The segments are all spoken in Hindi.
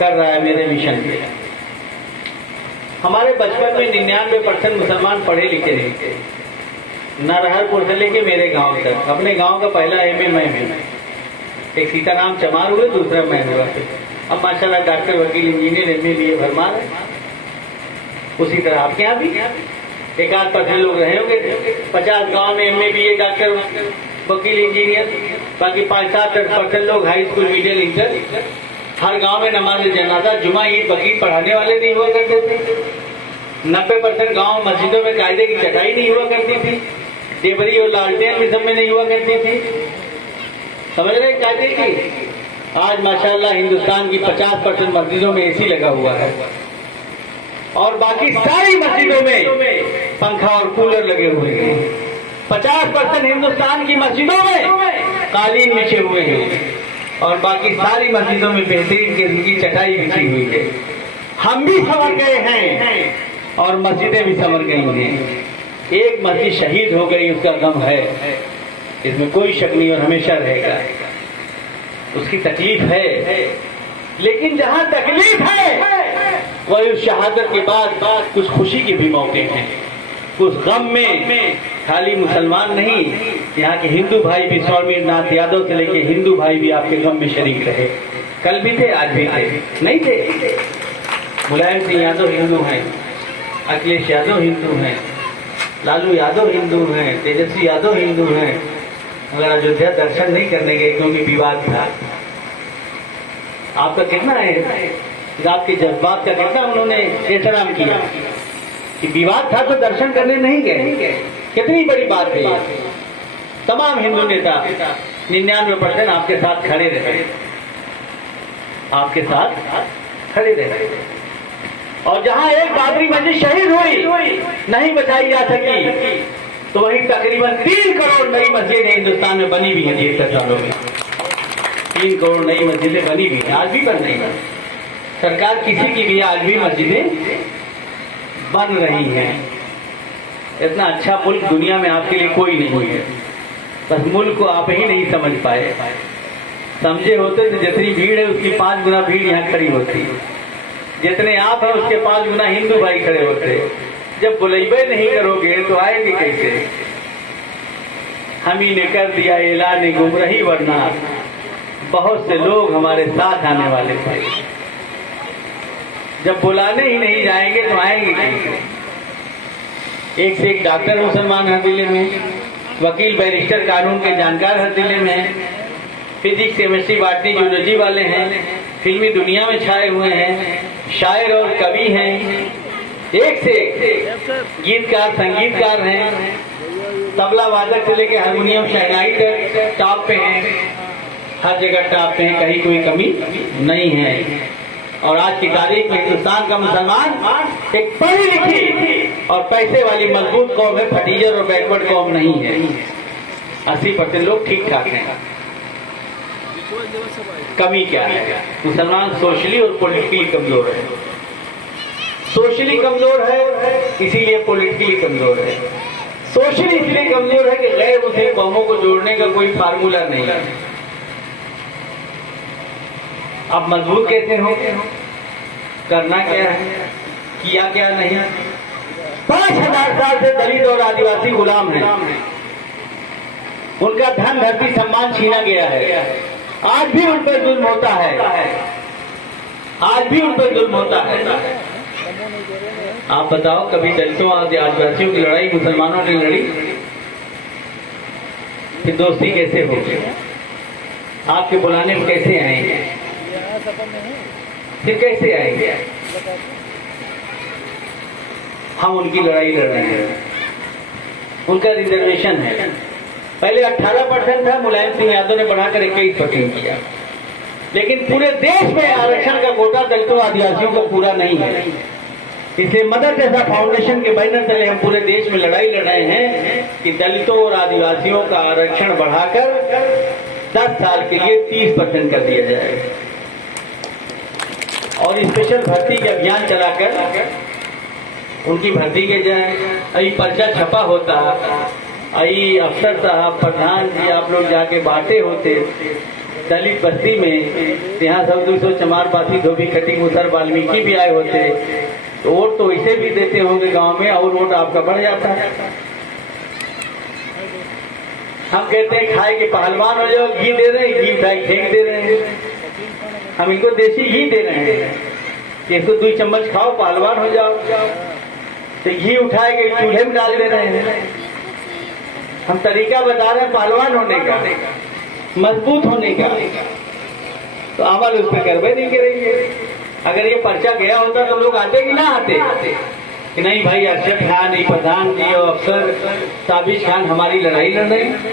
कर रहा है मेरे मिशन पे। हमारे बचपन में 99% मुसलमान पढ़े लिखे नहीं थे, नरहरपुर से लेके मेरे गांव तक। अपने गांव का पहला एमए मैं हूँ। एक सीताराम चमार हुए, दूसरा मैं हुआ। अब माशाल्लाह डॉक्टर, वकील, इंजीनियर, एमए, बीए भरमार है। उसी तरह आपके यहाँ भी 1-8% लोग रहे होंगे। 50 गांव में एमए, बीए, डॉक्टर, वकील, इंजीनियर, बाकी 5-7% लोग हाई स्कूल, मिडिल, इंटर। हर गांव में नमाज जनाजा, जुमा, ईद, बकरीद पढ़ाने वाले नहीं हुआ करते थे। 90% गांव मस्जिदों में कायदे की चटाई नहीं हुआ करती थी। देवरी और लालटेन भी सब में नहीं हुआ करती थी। समझ रहे कायदे की? आज माशाल्लाह हिंदुस्तान की 50% मस्जिदों में एसी लगा हुआ है और बाकी सारी मस्जिदों में पंखा और कूलर लगे हुए हैं। 50% हिंदुस्तान की मस्जिदों में कालीन बिछे हुए हैं और बाकी सारी मस्जिदों में बेहतरीन किस्म की चटाई बिछी हुई है। हम भी संवर गए हैं और मस्जिदें भी संवर गई हैं। एक मस्जिद शहीद हो गई, उसका गम है, इसमें कोई शक नहीं और हमेशा रहेगा। उसकी तकलीफ है, लेकिन जहां तकलीफ है वही उस शहादत के बाद कुछ खुशी के भी मौके हैं। उस गम में खाली मुसलमान नहीं, यहाँ के हिंदू भाई भी, स्वामीनाथ यादव से लेके हिंदू भाई भी आपके गम में शरीक रहे। कल भी थे, आज भी थे, नहीं थे? मुलायम सिंह यादव हिंदू हैं, अखिलेश यादव हिंदू हैं, लालू यादव हिंदू हैं, तेजस्वी यादव हिंदू हैं, मगर अयोध्या दर्शन नहीं करने गए क्योंकि विवाद था। आपका कितना है, आपके जज्बात का कितना उन्होंने एहतराम किया कि विवाद था तो दर्शन करने नहीं गए। कितनी बड़ी बात है ये। तमाम हिंदू नेता 99% आपके साथ खड़े रहे, आपके साथ खड़े रहे। और जहां एक बाबरी मस्जिद शहीद हुई, नहीं बचाई जा सकी, तो वहीं तकरीबन 3 करोड़ नई मस्जिदें हिंदुस्तान में बनी भी हैं। 70 सालों में 3 करोड़ नई मस्जिदें बनी भी हैं, आज भी बन रही हैं। सरकार किसी की भी आज भी मस्जिदें बन रही हैं। इतना अच्छा मुल्क दुनिया में आपके लिए कोई नहीं है, बस मुल्क को आप ही नहीं समझ पाए। समझे होते तो जितनी भीड़ है उसकी 5 गुना भीड़ यहाँ खड़ी होती, जितने आप हैं उसके 5 गुना हिंदू भाई खड़े होते। जब बुलैबे नहीं करोगे तो आएंगे कैसे? हम ही ने कर दिया ऐलान गुमराही, वरना बहुत से लोग हमारे साथ आने वाले थे। जब बुलाने ही नहीं जाएंगे तो आएंगे कैसे? एक से एक डॉक्टर मुसलमान हर जिले में, वकील, बैरिस्टर, कानून के जानकार हर जिले में, फिजिक्स, केमिस्ट्री, बॉटनी, जूलॉजी वाले हैं, फिल्मी दुनिया में छाए हुए हैं, शायर और कवि हैं, एक से एक गीतकार, संगीतकार हैं, तबला वादक से लेकर हारमोनियम, शहनाई तक टॉप पे हैं। हर जगह टॉप पे हैं, कहीं कोई कमी नहीं है। और आज की तारीख में हिंदुस्तान का मुसलमान एक पढ़ी लिखी और पैसे वाली मजबूत कौम है, फटीजर और बैकवर्ड कौम नहीं है। 80% लोग ठीक ठाक हैं। कमी क्या है? मुसलमान सोशली और पॉलिटिकली कमजोर है। सोशली कमजोर है इसीलिए पॉलिटिकली कमजोर है। सोशली इसलिए कमजोर है कि गैर मुस्लिम कौमों को जोड़ने का कोई फार्मूला नहीं है। आप मजबूत कैसे हो? करना क्या है, किया क्या नहीं? 5000 साल से दलित और आदिवासी गुलाम हैं। उनका धन, धरती, सम्मान छीना गया है। आज भी उन पर जुल्म होता है, आज भी उन पर जुल्म होता है। आप बताओ, कभी दलितों और आदिवासियों की लड़ाई मुसलमानों ने लड़ी? फिर दोस्ती कैसे होगी? आपके बुलाने में कैसे आएंगे? फिर कैसे आएंगे? हम उनकी लड़ाई लड़ रहे हैं। उनका रिजर्वेशन है, पहले 18% था, मुलायम सिंह यादव ने बढ़ाकर 21% किया। लेकिन पूरे देश में आरक्षण का कोटा दलितों आदिवासियों को पूरा नहीं है। इसलिए मदर टेरेसा फाउंडेशन के बैनर तले हम पूरे देश में लड़ाई लड़ रहे हैं कि दलितों और आदिवासियों का आरक्षण बढ़ाकर 10 साल के लिए 30% कर दिया जाए और स्पेशल भर्ती का अभियान चलाकर उनकी भर्ती के जाए। अभी पर्चा छपा होता, अभी अफसर साहब, प्रधान जी आप लोग जाके बांटे होते, दलित बस्ती में, यहाँ सब 200 चमार, पासी, धोबी, खटी, मुसर, वाल्मीकि भी आए होते तो वोट तो इसे भी देते होंगे गांव में, और वोट आपका बढ़ जाता है। हम कहते हैं खाए के पहलवान हो जाओ, घी दे रहे हैं, घी उठाए फेंक दे रहे हैं। हम इनको देसी घी दे रहे हैं कि इसको 2 चम्मच खाओ, पहलवान हो जाओ, तो घी उठाए के चूल्हे में डाल दे रहे हैं। हम तरीका बता रहे हैं पहलवान होने का, मजबूत होने का, तो अमल उस पर करवे नहीं करेंगे। अगर ये पर्चा गया होता तो लोग आते कि ना आते कि नहीं भाई अरशद खान, नहीं प्रधान जी और अफसर साबिश खान हमारी लड़ाई लड़ रहे हैं।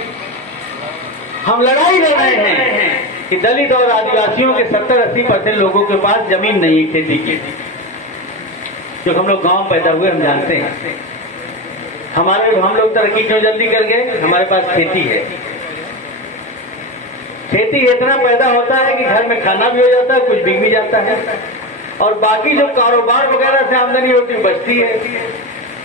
हम लड़ाई लड़ रहे हैं कि दलित और आदिवासियों के 70-80% लोगों के पास जमीन नहीं है खेती की। जो हम लोग गांव पैदा हुए हम जानते हैं, हम लोग तरक्की क्यों जल्दी कर गए, हमारे पास खेती है। खेती इतना पैदा होता है कि घर में खाना भी हो जाता है, कुछ बिक भी जाता है, और बाकी जो कारोबार वगैरह से आमदनी होती है बचती है।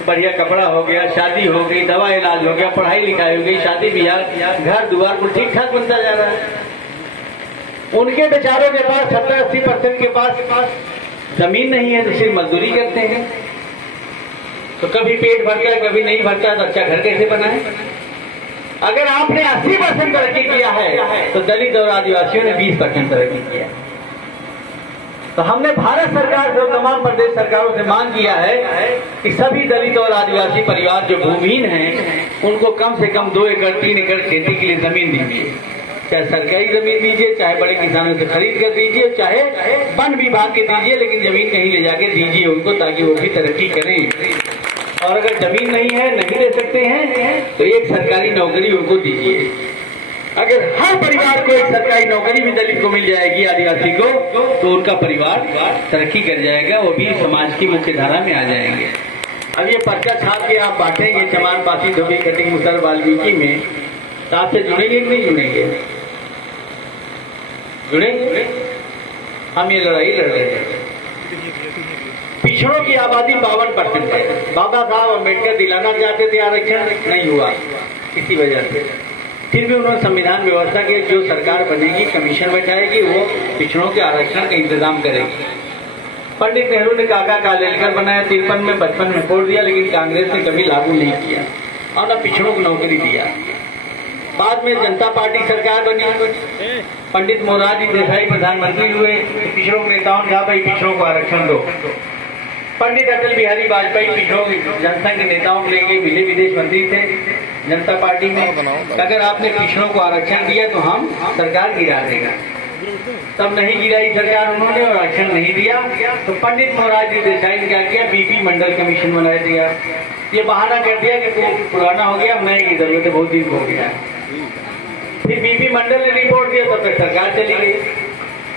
बढ़िया कपड़ा हो गया, शादी हो गई, दवा इलाज हो गया, पढ़ाई लिखाई हो गई, शादी ब्याह, घर दुआर कुछ ठीक ठाक बनता जा रहा है। उनके बेचारों के पास 70-80% के पास जमीन नहीं है, तो सिर्फ मजदूरी करते हैं। तो कभी पेट भरता है, कभी नहीं भरता, तो अच्छा घर कैसे बनाए। अगर आपने 80% तरक्की किया है तो दलित और आदिवासियों ने 20% तरक्की किया। तो हमने भारत सरकार से और तमाम प्रदेश सरकारों से मांग किया है कि सभी दलित और आदिवासी परिवार जो भूमिहीन हैं उनको कम से कम 2 एकड़ 3 एकड़ खेती के लिए जमीन दीजिए। चाहे सरकारी जमीन दीजिए, चाहे बड़े किसानों से खरीद कर दीजिए, चाहे वन विभाग के दीजिए, लेकिन जमीन कहीं ले जाके दीजिए उनको, ताकि वो भी तरक्की करें। और अगर जमीन नहीं है, नहीं दे सकते हैं, तो एक सरकारी नौकरी उनको दीजिए। अगर हर परिवार को एक सरकारी नौकरी भी दलित को मिल जाएगी, आदिवासी को, तो उनका परिवार तरक्की कर जाएगा, वो भी समाज की मुख्य धारा में आ जाएंगे। अब ये पर्चा छाप के आप बांटेंगे चमार, पासी, धोबी, खटी, मुसर, वाल्मीकि में, तो आपसे जुड़ेंगे कि नहीं जुड़ेंगे? जुड़ेंगे। हम ये लड़ाई लड़ रहे हैं। पिछड़ों की आबादी 52% है। बाबा साहब अम्बेडकर दिलाना चाहते थे आरक्षण, नहीं हुआ किसी वजह से। फिर भी उन्होंने संविधान व्यवस्था की, जो सरकार बनेगी कमीशन बैठाएगी, वो पिछड़ों के आरक्षण का इंतजाम करेगी। पंडित नेहरू ने काका कालेलकर बनाया, 53 में 55 में फोड़ दिया, लेकिन कांग्रेस ने कभी लागू नहीं किया और न पिछड़ों को नौकरी दिया। बाद में जनता पार्टी सरकार बनी, पंडित मोरारजी देसाई प्रधानमंत्री हुए, पिछड़ों के नेताओं ने कहा भाई पिछड़ों को आरक्षण दो। पंडित अटल बिहारी वाजपेयी पिछड़ों जनसंघ के नेताओं को लेके मिले, विदेश मंत्री थे जनता पार्टी में। अगर आपने पिछड़ों को आरक्षण दिया तो हम सरकार गिरा देगा। तब नहीं गिराई सरकार उन्होंने और आरक्षण नहीं दिया, तो पंडित मोरारजी देसाई ने क्या किया, बीपी मंडल कमीशन बना दिया। ये बहाना कर दिया कि पुराना हो गया, नए की जरूरत है, बहुत दिन हो गया। फिर बीपी मंडल ने रिपोर्ट दिया, तब तक सरकार चली गई।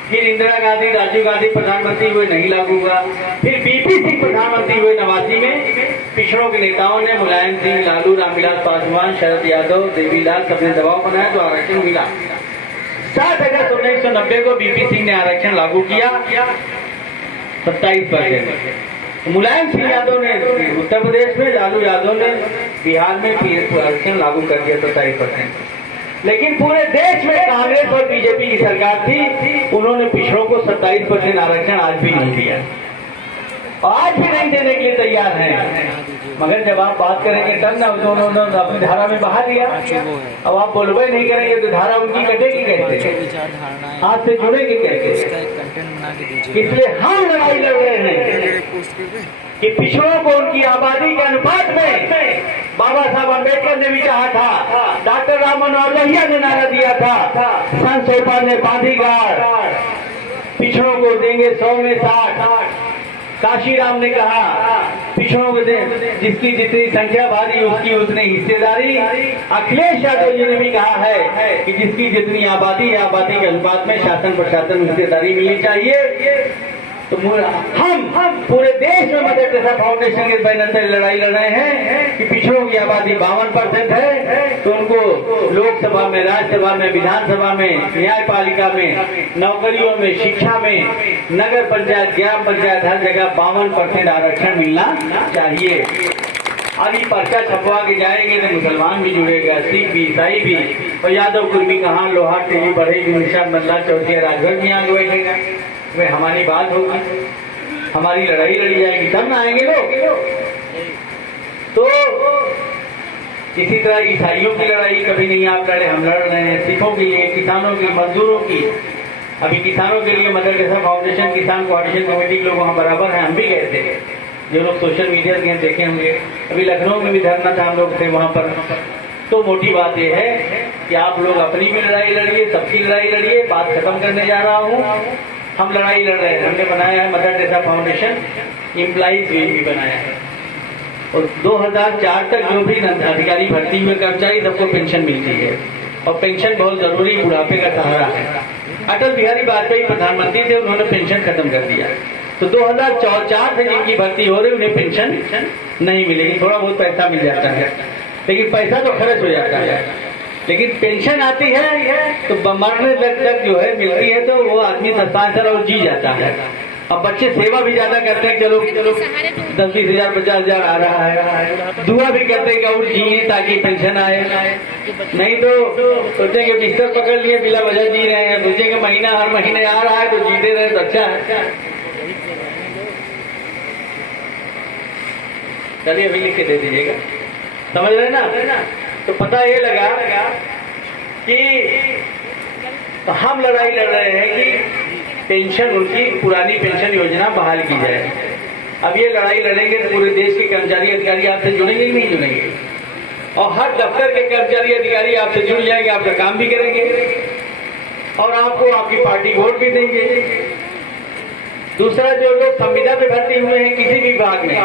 फिर इंदिरा गांधी, राजीव गांधी प्रधानमंत्री हुए, नहीं लागू हुआ। फिर बीपी सिंह प्रधानमंत्री हुए 89 में, पिछड़ों के नेताओं ने, मुलायम सिंह, लालू, रामविलास पासवान, शरद यादव, देवीलाल, सबने दबाव बनाया तो आरक्षण मिला। 7 अगस्त 1990 को बीपी सिंह ने आरक्षण लागू किया, 27%। मुलायम सिंह यादव ने उत्तर प्रदेश में, लालू यादव ने बिहार में आरक्षण लागू कर दिया 27%। लेकिन पूरे देश में कांग्रेस और बीजेपी की सरकार थी, उन्होंने पिछड़ों को 27% आरक्षण आज भी नहीं दिया और आज भी नहीं देने के लिए तैयार हैं। मगर जब आप बात करेंगे तब ना, उन्होंने अपनी धारा में बहा दिया। अब आप बोलबे नहीं करेंगे तो धारा उनकी कटेगी कैसे, हाथ से जुड़ेगी कैसे? इसलिए हम लड़ाई लड़ रहे हैं कि पिछड़ों को उनकी आबादी के अनुपात में, बाबा साहब अम्बेडकर ने भी कहा था, डॉक्टर राम मनोहर लोहिया ने नारा दिया था, संत सोपाल ने बांधीगार, पिछड़ों को देंगे 100 में 60। काशीराम ने कहा पिछड़ों को जिसकी जितनी संख्या भारी उसकी उतनी हिस्सेदारी। अखिलेश यादव जी ने भी कहा है कि जिसकी जितनी आबादी है, आबादी के अनुपात में शासन प्रशासन हिस्सेदारी मिलनी चाहिए। तो हम पूरे देश में मदर टेरेसा फाउंडेशन के बैनर से लड़ाई लड़ रहे हैं कि पिछड़ों की आबादी 52% है, तो उनको लोकसभा में, राज्यसभा में, विधानसभा में, न्यायपालिका में, नौकरियों में, शिक्षा में, नगर पंचायत, ग्राम पंचायत, हर जगह 52% आरक्षण मिलना चाहिए। अभी पर्चा छपवा के जाएंगे तो मुसलमान भी जुड़ेगा, सिख भी, ईसाई भी, और यादव कुर्मी कहाँ, लोहार तेली बढ़ेगी, निशा मल्ला चौथिया राजभर भी आगे बैठेगा। वे हमारी बात होगी, हमारी लड़ाई लड़ी जाएगी, तब ना आएंगे लोग। तो इसी तरह ईसाइयों की लड़ाई कभी नहीं आप लड़े, हम लड़ रहे हैं। सिखों के लिए, किसानों की, मजदूरों की। अभी किसानों के लिए मदर टेरेसा फाउंडेशन, किसान कोऑर्डिनेशन कमेटी के लोग वहाँ बराबर हैं, हम भी गए थे। जो लोग सोशल मीडिया के देखे होंगे, अभी लखनऊ में भी धरना था, हम लोग थे वहाँ पर। तो मोटी बात यह है कि आप लोग अपनी भी लड़ाई लड़िए, सबकी लड़ाई लड़िए। बात खत्म करने जा रहा हूँ, हम लड़ाई लड़ रहे हैं। हमने बनाया है mother Teresa foundation, employees wing भी बनाया है, और 2004 तक जो भी अधिकारी भर्ती हुए कर्मचारी सबको पेंशन मिलती है, और पेंशन बहुत जरूरी बुढ़ापे का सहारा है। अटल बिहारी वाजपेयी प्रधानमंत्री थे, उन्होंने पेंशन खत्म कर दिया। तो 2004 से जिनकी भर्ती हो रही उन्हें पेंशन नहीं मिलेगी। थोड़ा बहुत पैसा मिल जाता है, लेकिन पैसा तो खर्च हो जाता है। लेकिन पेंशन आती है तो मरने तक जो है मिलती है, तो वो आदमी 7 और जी जाता है। अब बच्चे सेवा भी ज्यादा करते हैं, चलो 10-20 हजार 50 हजार आ रहा है, दुआ भी करते हैं कि और जिए ताकि पेंशन आए। नहीं तो सोचेंगे बिस्तर पकड़ लिए बिना वजह जी रहे हैं, सोचेंगे महीना हर महीने आ रहा है तो जीते रहे तो अच्छा है। चलिए अभी लिख के दे दीजिएगा, समझ रहे ना। तो पता ये लगा कि हम लड़ाई लड़ रहे हैं कि पेंशन, उनकी पुरानी पेंशन योजना बहाल की जाए। अब ये लड़ाई लड़ेंगे तो पूरे देश के कर्मचारी अधिकारी आपसे जुड़ेंगे कि नहीं जुड़ेंगे, और हर दफ्तर के कर्मचारी अधिकारी आपसे जुड़ जाएंगे, आपका काम भी करेंगे और आपको आपकी पार्टी वोट भी देंगे। दूसरा, जो लोग संविदा पे भर्ती हुए हैं किसी भी विभाग में,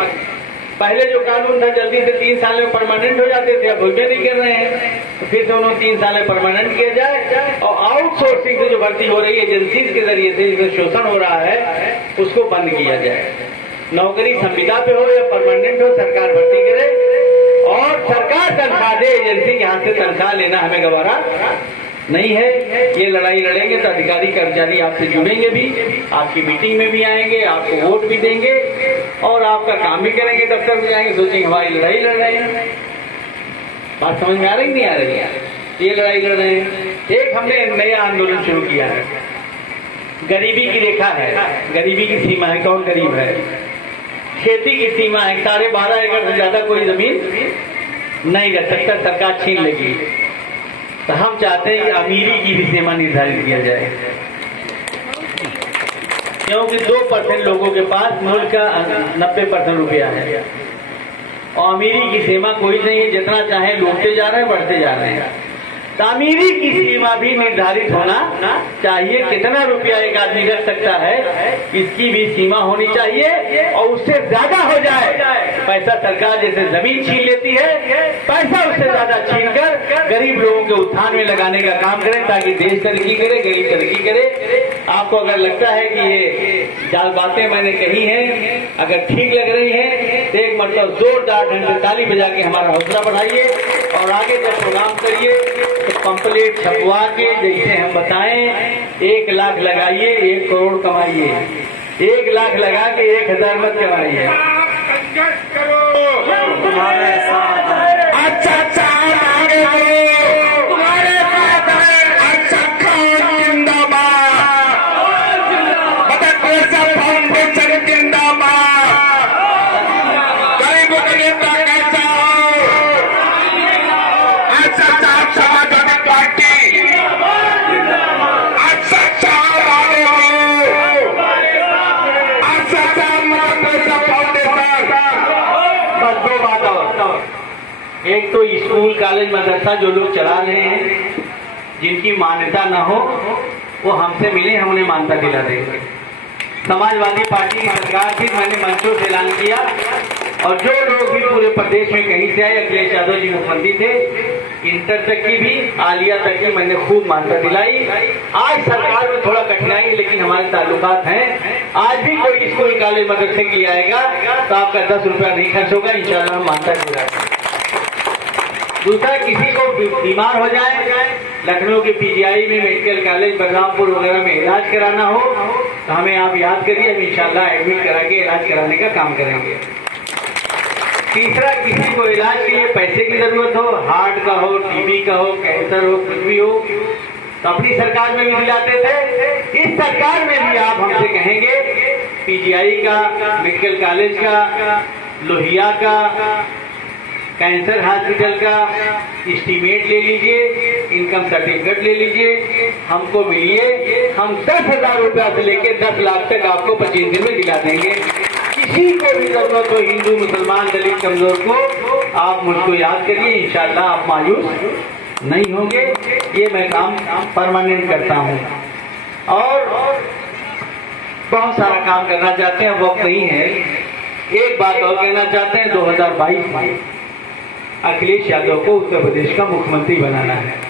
पहले जो कानून था जल्दी से 3 साल में परमानेंट हो जाते थे, अब वो नहीं कर रहे हैं, तो फिर से उन्होंने 3 साल में परमानेंट किया जाए। और आउटसोर्सिंग से जो भर्ती हो रही है एजेंसी के जरिए से, जिसमें शोषण हो रहा है, उसको बंद किया जाए। नौकरी संविदा पे हो या परमानेंट हो, सरकार भर्ती करे और सरकार तनख्वाह दे। एजेंसी के हाथ से तनख्वाह लेना हमें गवारा नहीं है। ये लड़ाई लड़ेंगे तो अधिकारी कर्मचारी आपसे जुड़ेंगे भी, आपकी मीटिंग में भी आएंगे, आपको वोट भी देंगे और आपका काम भी करेंगे। दफ्तर में जाएंगे, सोचेंगे हमारी लड़ाई लड़ रहे हैं। बात समझ में आ रही नहीं आ रही है? ये लड़ाई लड़ रहे हैं। एक हमने नया आंदोलन शुरू किया है, गरीबी की रेखा है, गरीबी की सीमा है। कौन गरीब है? खेती की सीमा है, 12.5 एकड़ से ज्यादा कोई जमीन नहीं रख सकता, सरकार छीन लेगी। तो हम चाहते हैं कि अमीरी की भी सीमा निर्धारित किया जाए, क्योंकि 2% लोगों के पास मुल्क का 90% रुपया है, और अमीरी की सीमा कोई नहीं है। जितना चाहे लूटते जा रहे हैं, बढ़ते जा रहे हैं। तो अमीरी की सीमा भी निर्धारित होना चाहिए। कितना रुपया एक आदमी रख सकता है, इसकी भी सीमा होनी चाहिए, और उससे ज्यादा हो जाए। पैसा सरकार जैसे जमीन छीन लेती है, पैसा उससे ज्यादा छीन कर गरीब लोगों के उत्थान में लगाने का काम करें, ताकि देश तरक्की करे, गरीब तरक्की करे। आपको अगर लगता है कि ये जाल बातें मैंने कही हैं अगर ठीक लग रही हैं, तो एक मतलब जोरदार ढंग से ताली बजा के हमारा हौसला बढ़ाइए, और आगे जब प्रोग्राम करिए तो पंपलेट छपवा के जैसे हम बताएं, 1 लाख लगाइए 1 करोड़ कमाइए, 1 लाख लगा के 1000 मत कमाइए। तुम्हारे साथ अच्छा अच्छा आगे बढ़ो, तुम्हारे साथ अच्छा खान जिंदाबाद, मदर टेरेसा फाउंडेशन जिंदाबाद, गरीबों के नेता कैसा हो, अच्छा समाजवादी पार्टी, अच्छा एक तो स्कूल कॉलेज मदरसा जो लोग चला रहे हैं, जिनकी मान्यता न हो, वो हमसे मिले, हम उन्हें मान्यता दिला देंगे। समाजवादी पार्टी की सरकार थी, मैंने मंचों से ऐलान किया, और जो लोग भी पूरे प्रदेश में कहीं से आए, अखिलेश यादव जी मुख्यमंत्री थे, इंटर तक की भी, आलिया तक की मैंने खूब मान्यता दिलाई। आज सरकार में थोड़ा कठिनाई है, लेकिन हमारे ताल्लुकात हैं। आज भी कोई स्कूल कॉलेज मदरसे के लिए आएगा तो आपका 10 रुपया नहीं खर्च होगा, इंशाल्लाह हम मान्यता दिलाएंगे। दूसरा, किसी को बीमार हो जाए, लखनऊ के पीजीआई में, मेडिकल कॉलेज बलरामपुर वगैरह में इलाज कराना हो, तो हमें आप याद करिए, हम इंशाल्लाह एडमिट करा के इलाज कराने का काम करेंगे। तीसरा, किसी को इलाज के लिए पैसे की जरूरत हो, हार्ट का हो, टीबी का हो, कैंसर हो, कुछ भी हो, तो अपनी सरकार में भी दिलाते थे। इस सरकार में भी आप हमसे कहेंगे पीजीआई का, मेडिकल कॉलेज का, लोहिया का, कैंसर हॉस्पिटल का एस्टीमेट ले लीजिए, इनकम सर्टिफिकेट ले लीजिए, हमको मिलिए, हम 10,000 रुपया से लेके 10 लाख तक आपको 25 दिन में दिला देंगे। किसी को भी जरूरत हो, हिंदू, मुसलमान, दलित, कमजोर को, आप मुझको याद करिए, इंशाल्लाह आप मायूस नहीं होंगे। ये मैं काम परमानेंट करता हूँ और बहुत सारा काम करना चाहते हैं, वक्त नहीं है। एक बात और कहना चाहते हैं, 2022 में अखिलेश यादव को उत्तर प्रदेश का मुख्यमंत्री बनाना है।